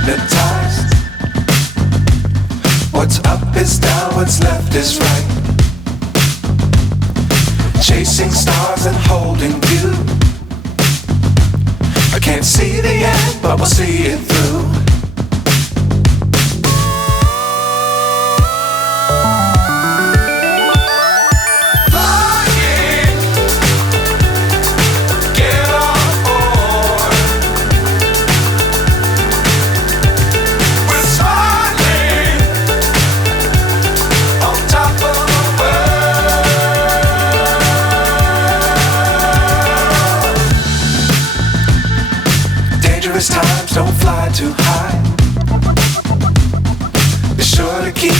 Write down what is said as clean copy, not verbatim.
hypnotized. What's up is down, what's left is right. Chasing stars and holding you. I can't see the end, but we'll see it through. Times don't fly too high. Be sure to keep